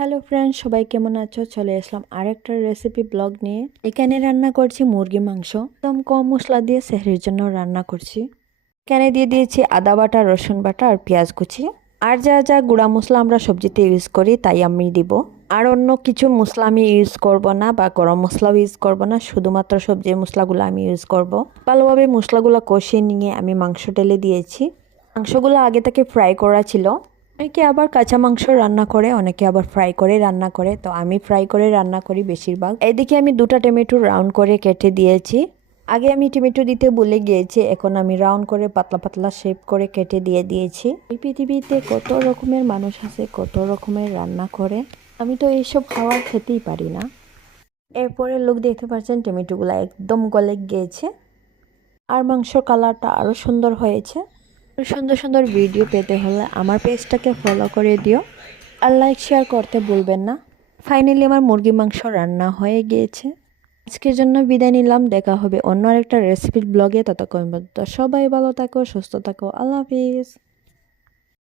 Hello friends, সবাই কেমন আছো? চলে আসলাম আরেকটা রেসিপি ব্লগ নিয়ে। এখানে রান্না করছি মুরগি মাংস, একদম কম মশলা দিয়ে সেহরির জন্য রান্না করছি। এখানে দিয়ে দিয়েছি আদা বাটা, রসুন বাটা আর পেঁয়াজ কুচি। আর যা যা গুঁড়া মশলা আমরা সবজিতে ইউজ করি তাই আমি দিব। আর অন্য কিছু মশলা আমি ইউজ করব না, বা গরম মশলাও ইউজ করব না, শুধুমাত্র সবজির মশলাগুলো আমি ইউজ করব। ভালোভাবে মশলাগুলো কষিয়ে নিয়ে আমি মাংস ঢেলে দিয়েছি। মাংসগুলো আগে থেকে ফ্রাই করা ছিল। অনেকে আবার কাঁচা মাংস রান্না করে, অনেকে আবার ফ্রাই করে রান্না করে, তো আমি ফ্রাই করে রান্না করি বেশিরভাগ। এদিকে আমি 2টা টমেটো রাউন্ড করে কেটে দিয়েছি। আগে আমি টমেটো দিতে ভুলে গিয়েছি, এখন আমি রাউন্ড করে পাতলা পাতলা শেপ করে কেটে দিয়েছি। এই পৃথিবীতে কত রকমের মানুষ আছে, কত রকমের রান্না করে, আমি তো এইসব খাওয়ার খেতেই পারি না। এরপরে লোক দেখতে পাচ্ছেন টমেটোগুলো একদম গলে গিয়েছে, আর মাংসর কালারটা আরও সুন্দর হয়েছে। সুন্দর সুন্দর ভিডিও পেতে হলে আমার পেজটাকে ফলো করে দিও, আর লাইক শেয়ার করতে ভুলবেন না। ফাইনালি আমার মুরগি মাংস রান্না হয়ে গিয়েছে। আজকের জন্য বিদায় নিলাম, দেখা হবে অন্য আরেকটা রেসিপির ব্লগে। ততক্ষণ পর্যন্ত সবাই ভালো থাকো, সুস্থ থাকো, আল্লাহ হাফিজ।